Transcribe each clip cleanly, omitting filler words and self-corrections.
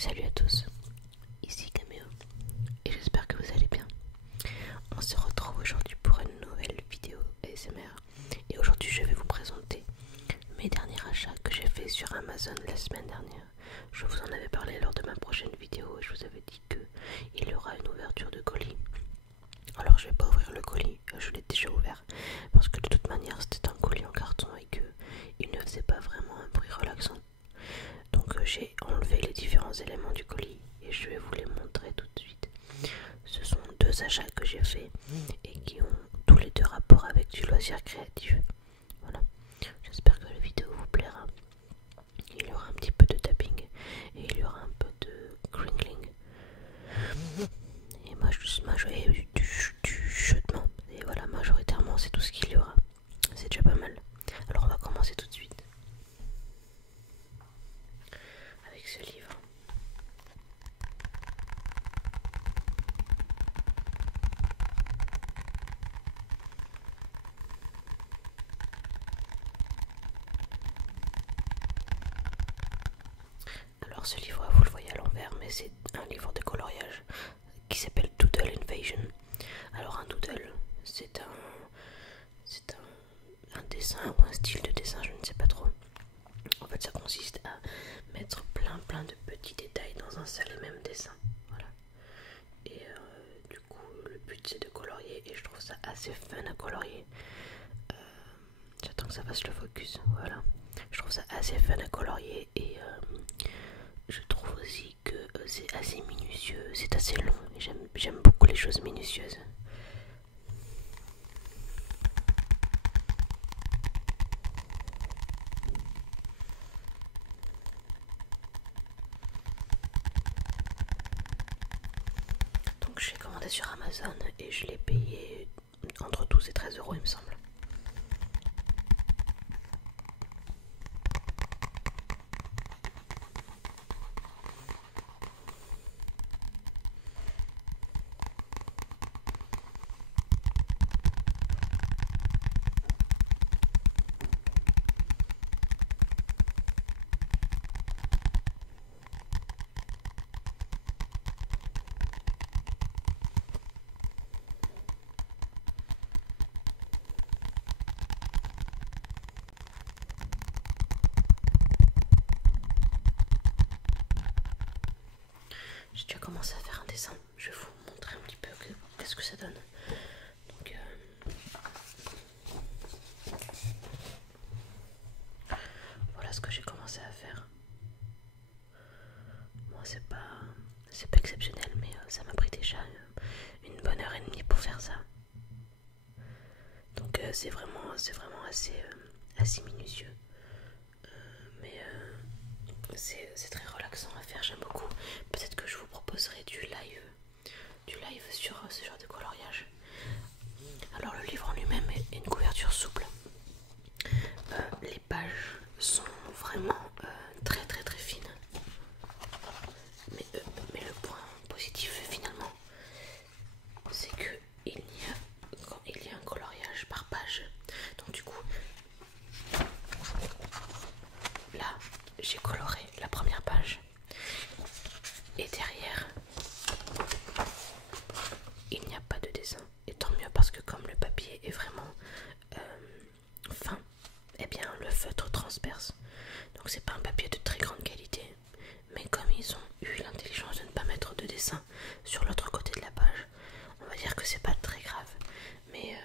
Salut à tous, ici Caméo et j'espère que vous allez bien. On se retrouve aujourd'hui pour une nouvelle vidéo ASMR et aujourd'hui je vais vous présenter mes derniers achats que j'ai fait sur Amazon la semaine dernière. Je vous en avais parlé lors de ma prochaine vidéo et je vous avais dit qu'il y aura une ouverture de colis. Alors je vais pas ouvrir le colis, je l'ai déjà ouvert parce que de toute manière c'était un colis en carton et qu'il ne faisait pas vraiment un bruit relaxant. Donc j'ai enlevé les différents éléments du colis et je vais vous les montrer tout de suite. Ce sont deux achats que j'ai faits et qui ont tous les deux rapport avec du loisir créatif. Voilà, j'espère que la vidéo vous plaira. Il y aura un petit peu de tapping et il y aura un peu de crinkling. Et du chuchotement. Et voilà, majoritairement c'est tout ce qu'il y aura. C'est déjà pas mal. Alors on va commencer tout de suite avec ce livre. Alors ce livre, vous le voyez à l'envers, mais c'est un livre de coloriage qui s'appelle Doodle Invasion. Alors un doodle, c'est un dessin ou un style de dessin, je ne sais pas trop. En fait ça consiste à mettre plein de petits détails dans un seul et même dessin. Voilà. Et du coup le but c'est de colorier et je trouve ça assez fun à colorier. J'attends que ça fasse le focus, voilà. Je trouve ça assez fun à colorier et je trouve aussi que c'est assez minutieux, c'est assez long et j'aime beaucoup les choses minutieuses. Donc j'ai commandé sur Amazon et je l'ai payé entre 12 et 13 euros il me semble. J'ai déjà commencé à faire un dessin, je vais vous montrer un petit peu qu'est-ce que ça donne. Donc, voilà ce que j'ai commencé à faire. Moi c'est pas exceptionnel mais ça m'a pris déjà une bonne heure et demie pour faire ça. Donc c'est vraiment assez minutieux. Mais c'est très relaxant à faire, j'aime beaucoup. Peut-être que je vous proposerai du live sur ce genre de coloriage. Alors le livre en lui-même est une couverture souple. Les pages sont vraiment très fines. Mais le point positif finalement, c'est que il y a un coloriage par page. Donc du coup, là j'ai coloré la première page et derrière il n'y a pas de dessin. Et tant mieux parce que comme le papier est vraiment fin, et bien le feutre transperce. Donc c'est pas un papier de très grande qualité. Mais comme ils ont eu l'intelligence de ne pas mettre de dessin sur l'autre côté de la page, on va dire que c'est pas très grave. Mais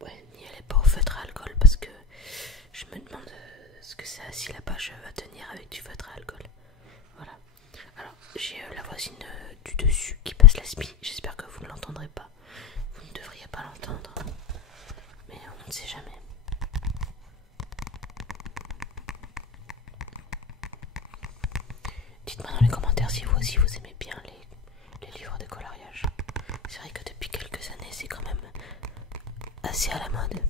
ouais, n'y allez pas au feutre à alcool parce que je me demande ce que ça, si la page va tenir avec du feutre à alcool. Voilà. Alors j'ai la voisine du dessus qui passe la spie. J'espère que vous ne l'entendrez pas. Vous ne devriez pas l'entendre. Mais on ne sait jamais. Dites-moi dans les commentaires si vous aussi vous aimez bien les livres de coloriage. C'est vrai que depuis quelques années c'est quand même assez à la mode.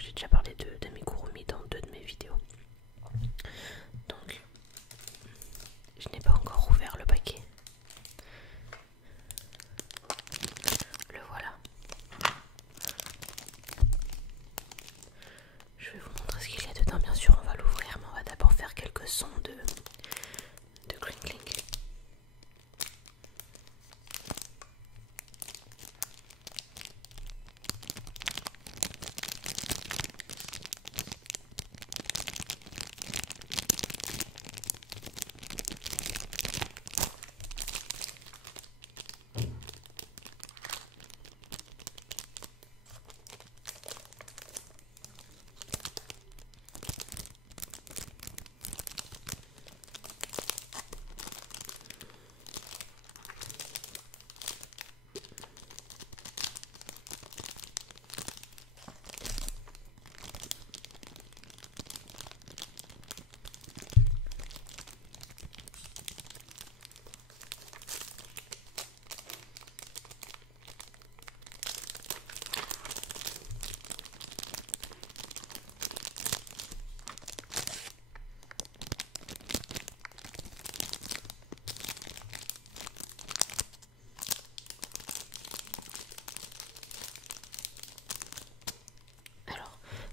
j'ai déjà parlé d'amigurumi dans 2 de mes vidéos. Donc, je n'ai pas encore ouvert le paquet. Le voilà. Je vais vous montrer ce qu'il y a dedans. Bien sûr, on va l'ouvrir, mais on va d'abord faire quelques sons de crinkling.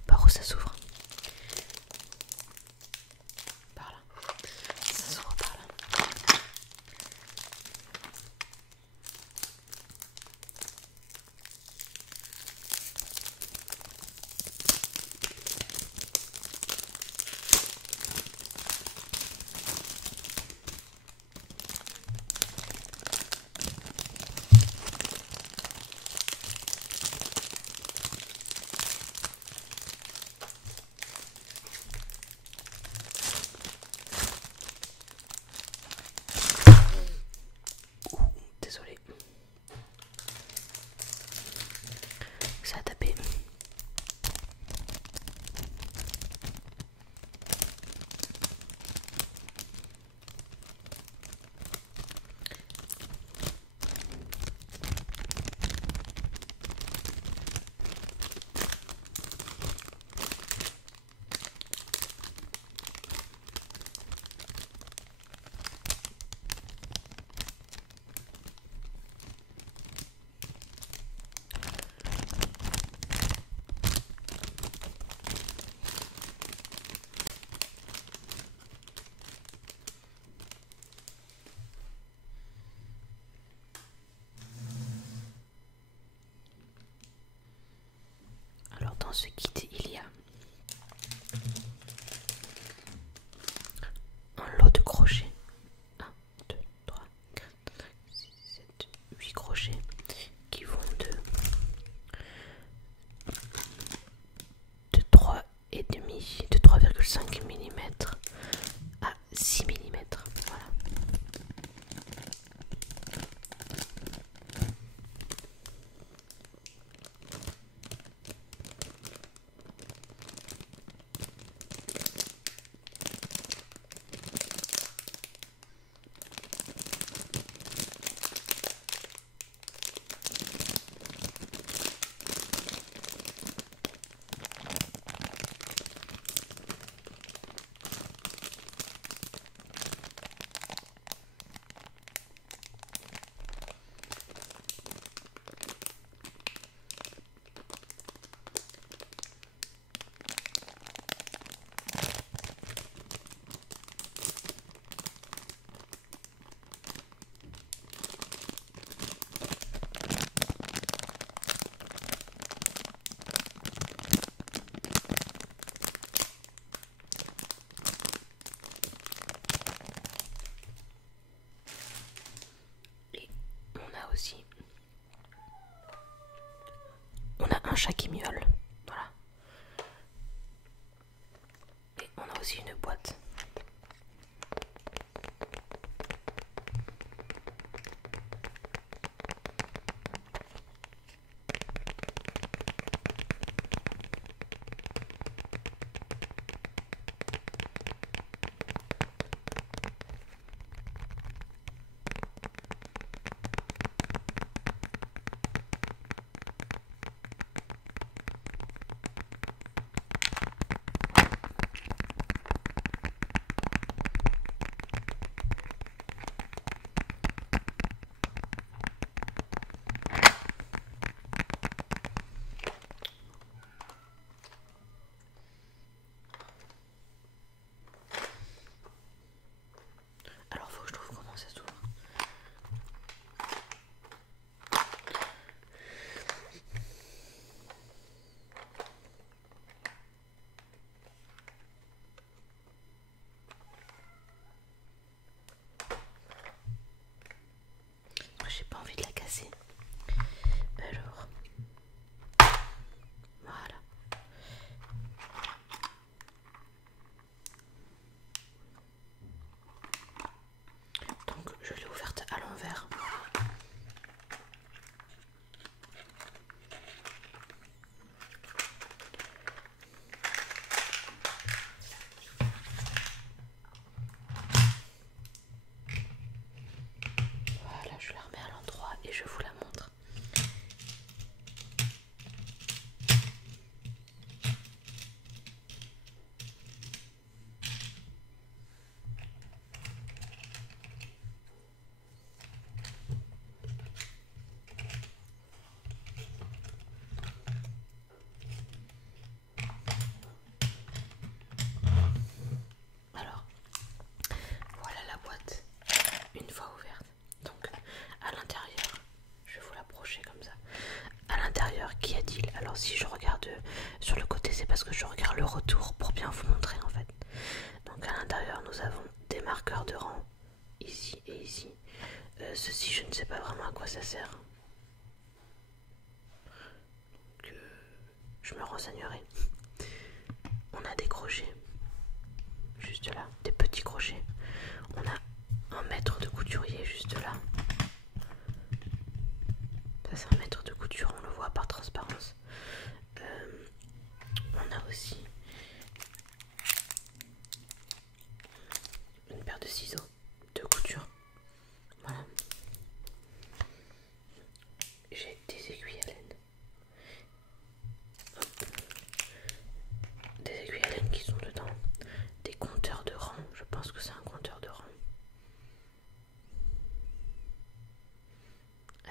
Par où ça s'ouvre? Par là. Ça s'ouvre par là. Désolée. Ça a tapé. Alors dans ce kit il y a un lot de crochets. 1, 2, 3, 4, 5, 6, 7, 8 crochets qui vont de 3,5 de 3,5 mm à 6 mm. Voilà. Aussi, on a un chat qui miaule, voilà, et on a aussi une boîte. qu'y a-t-il? Alors si je regarde sur le côté, c'est parce que je regarde le retour pour bien vous montrer en fait. Donc à l'intérieur nous avons des marqueurs de rang ici et ici. Ceci je ne sais pas vraiment à quoi ça sert. Donc, je me renseignerai. On a des crochets. Juste là, des petits crochets. On a un mètre de couturier juste là. Ça c'est un mètre de couture, on le voit par transparence. On a aussi une paire de ciseaux de couture. Voilà. J'ai des aiguilles à laine. Des aiguilles à laine qui sont dedans. Des compteurs de rang. Je pense que c'est un compteur de rang.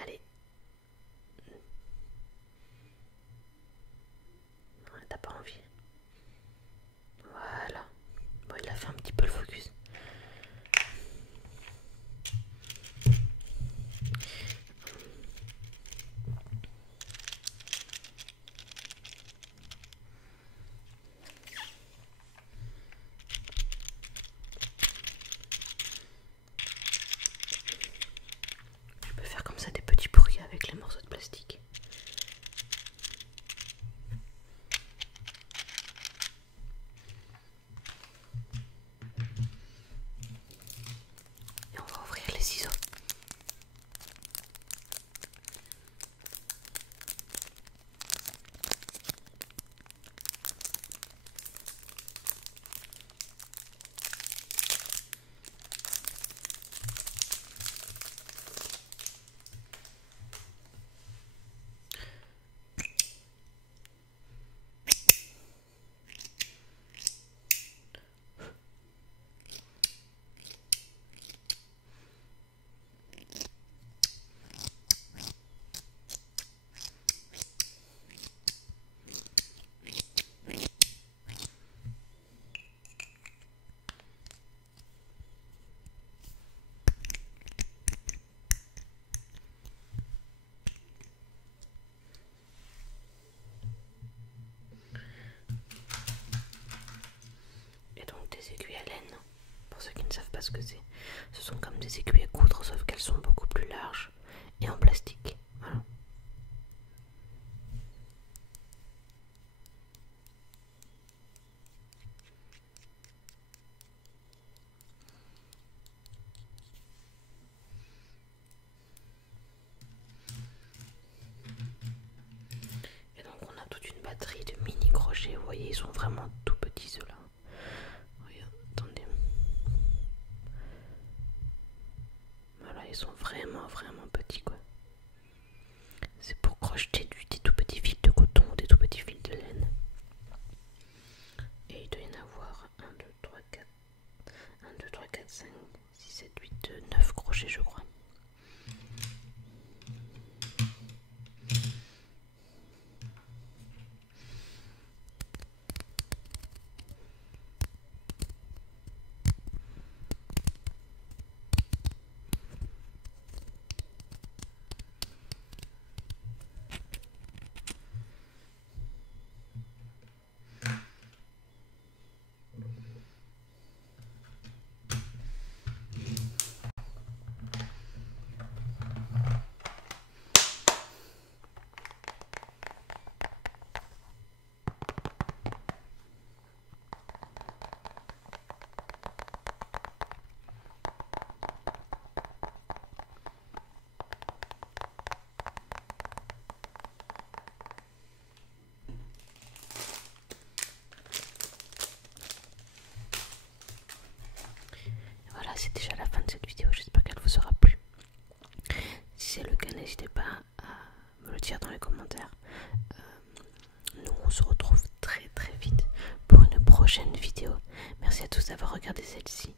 Allez. Ouais, t'as pas envie. Voilà. Bon, il a fait un petit peu le focus. Je peux faire comme ça des petits bruits avec les morceaux de plastique. Et on va ouvrir les ciseaux. Des aiguilles à laine, pour ceux qui ne savent pas ce que c'est, ce sont comme des aiguilles à coudre sauf qu'elles sont beaucoup plus larges et en plastique. Voilà. Et donc on a toute une batterie de mini crochets, vous voyez ils sont vraiment tout petits ceux-là. Attendez. Voilà, ils sont vraiment petits quoi. C'est pour crocheter des tout petits fils de coton ou des tout petits fils de laine. Et il doit y en avoir 1, 2, 3, 4, 1, 2, 3, 4, 5, 6, 7, 8, 9 crochets je crois. C'est déjà la fin de cette vidéo, j'espère qu'elle vous aura plu. Si c'est le cas, n'hésitez pas à me le dire dans les commentaires. Nous on se retrouve très vite pour une prochaine vidéo. Merci à tous d'avoir regardé celle-ci.